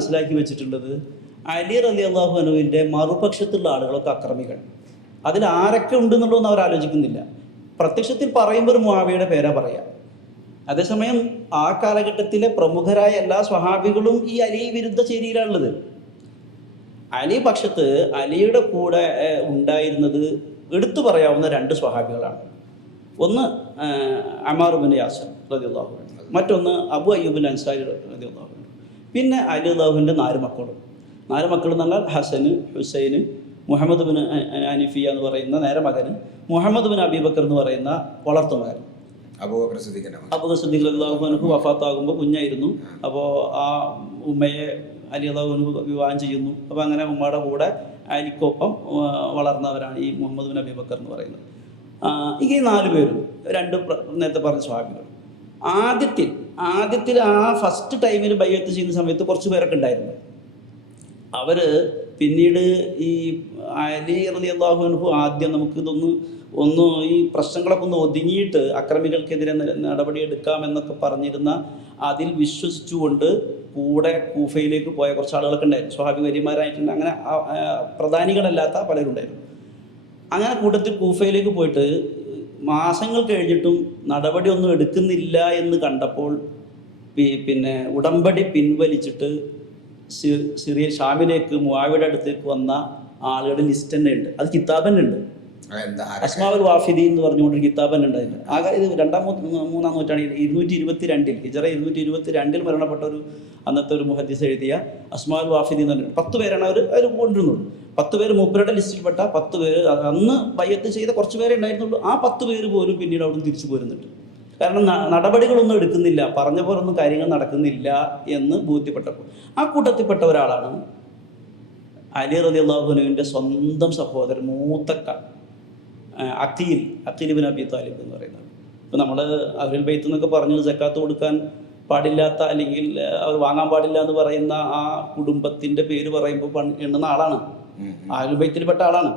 മനസ്സിലാക്കി വെച്ചിട്ടുള്ളത് അലി റളിയല്ലാഹു അൻഹുവിൻ്റെ മറുപക്ഷത്തുള്ള ആളുകളൊക്കെ അക്രമികൾ. അതിൽ ആരൊക്കെ ഉണ്ടെന്നുള്ളതൊന്നും അവർ ആലോചിക്കുന്നില്ല. പ്രത്യക്ഷത്തിൽ പറയുമ്പോൾ ഒരു മുആവിയയുടെ പേരാ പറയുക. അതേസമയം ആ കാലഘട്ടത്തിലെ പ്രമുഖരായ എല്ലാ സ്വഹാബികളും ഈ അലി വിരുദ്ധ ചേരിയിലാണുള്ളത്. അലി പക്ഷത്ത് അലിയുടെ കൂടെ ഉണ്ടായിരുന്നത് എടുത്തു പറയാവുന്ന രണ്ട് സ്വഹാബികളാണ്. ഒന്ന് അമ്മാർ ഇബ്നു യാസിർ റളിയല്ലാഹു അൻഹു, മറ്റൊന്ന് അബു അയ്യൂബ് അൻസാരി റളിയല്ലാഹു അൻഹു. പിന്നെ അലി റളിയല്ലാഹുവിൻ്റെ 4 മക്കളും. 4 മക്കൾ എന്ന് പറഞ്ഞാൽ ഹസന്, ഹുസൈന്, മുഹമ്മദ് ബിൻ അനിഫിയ എന്ന് പറയുന്ന നേരെ മകന്, മുഹമ്മദ് ബിൻ അബീബക്കർ എന്ന് പറയുന്ന വളർത്തു മകൻ. അബൂബക്കർ സിദ്ദീഖ് റളിയല്ലാഹു അൻഹു വഫാത്താകുമ്പോൾ കുഞ്ഞായിരുന്നു. അപ്പോൾ ആ ഉമ്മയെ അലി റളിയല്ലാഹു അൻഹു വിവാഹം ചെയ്യുന്നു. അപ്പോൾ അങ്ങനെ ഉമ്മയുടെ കൂടെ അലിക്കൊപ്പം വളർന്നവരാണ് ഈ മുഹമ്മദ് ബിൻ അബീബക്കർ എന്ന് പറയുന്നത്. ഈ 4 പേരും നേരത്തെ പറഞ്ഞ സ്വഹാബികൾ. ആദ്യത്തിൽ ആ ഫസ്റ്റ് ടൈമിൽ ബൈഅത്ത് ചെയ്യുന്ന സമയത്ത് കുറച്ച് പേരൊക്കെ ഉണ്ടായിരുന്നു. അവർ പിന്നീട് ഈ അലി റളിയല്ലാഹു അൻഹു ആദ്യം നമുക്കിതൊന്ന് ഈ പ്രശ്നങ്ങളൊക്കെ ഒന്ന് ഒതുങ്ങിയിട്ട് അക്രമികൾക്കെതിരെ നടപടിയെടുക്കാമെന്നൊക്കെ പറഞ്ഞിരുന്ന അതിൽ വിശ്വസിച്ചുകൊണ്ട് കൂടെ കൂഫയിലേക്ക് പോയ കുറച്ച് ആളുകളൊക്കെ ഉണ്ടായിരുന്നു. സ്വഹാബി വര്യന്മാരായിട്ടുണ്ട്. അങ്ങനെ പ്രധാനികളല്ലാത്ത പലരുണ്ടായിരുന്നു. അങ്ങനെ കൂട്ടത്തിൽ കൂഫയിലേക്ക് പോയിട്ട് മാസങ്ങൾ കഴിഞ്ഞിട്ടും നടപടിയൊന്നും എടുക്കുന്നില്ല എന്ന് കണ്ടപ്പോൾ പിന്നെ ഉടമ്പടി പിൻവലിച്ചിട്ട് സിറിയ ഷാമിലേക്ക് മുആവിയുടെ അടുത്തേക്ക് വന്ന ആളുകളുടെ ലിസ്റ്റ് തന്നെ ഉണ്ട്. അത് കിതാബ് തന്നെ ഉണ്ട്. അസ്മാഉൽ വാഫിദി എന്ന് പറഞ്ഞുകൊണ്ടൊരു കിതാബ് തന്നെ ഉണ്ടായിരുന്നു. ആകെ ഇത് 2-3 നൂറ്റാണ്ടിൽ 222 ഹിജ്റ 222 മരണപ്പെട്ട അന്നത്തെ ഒരു മുഹദ്ദിസ് എഴുതിയ അസ്മാഉൽ വാഫിദി എന്ന് പറഞ്ഞിട്ട് 10 പേരാണ് അതിൽ കൊണ്ടിരുന്നുള്ളൂ. 10 പേര് മൂപ്പരുടെ ലിസ്റ്റിൽപ്പെട്ട 10 പേര്. അന്ന് ബൈഅത്ത് ചെയ്ത കുറച്ച് പേരെ ഉണ്ടായിരുന്നുള്ളൂ. ആ 10 പേര് പോലും പിന്നീട് അവിടെ തിരിച്ചു പോരുന്നുണ്ട്. കാരണം നടപടികളൊന്നും എടുക്കുന്നില്ല, പറഞ്ഞ പോലൊന്നും കാര്യങ്ങൾ നടക്കുന്നില്ല എന്ന് ബോധ്യപ്പെട്ടപ്പോൾ ആ കൂട്ടത്തിൽപ്പെട്ട ഒരാളാണ് അലി റളിയല്ലാഹു അൻഹുവിൻ്റെ സ്വന്തം സഹോദരൻ മൂത്തക്ക അഖീൽ ഇബ്നു അബി താലിബ് എന്ന് പറയുന്നത്. ഇപ്പോൾ നമ്മൾ അഹ്ലുൽ ബൈത്ത് എന്നൊക്കെ പറഞ്ഞു സക്കാത്ത് കൊടുക്കാൻ പാടില്ലാത്ത അല്ലെങ്കിൽ അവർ വാങ്ങാൻ പാടില്ല എന്ന് പറയുന്ന ആ കുടുംബത്തിൻ്റെ പേര് പറയുമ്പോൾ എണ്ണുന്ന ആളാണ്, അഹ്ലുൽ ബൈത്തിൽപ്പെട്ട ആളാണ്.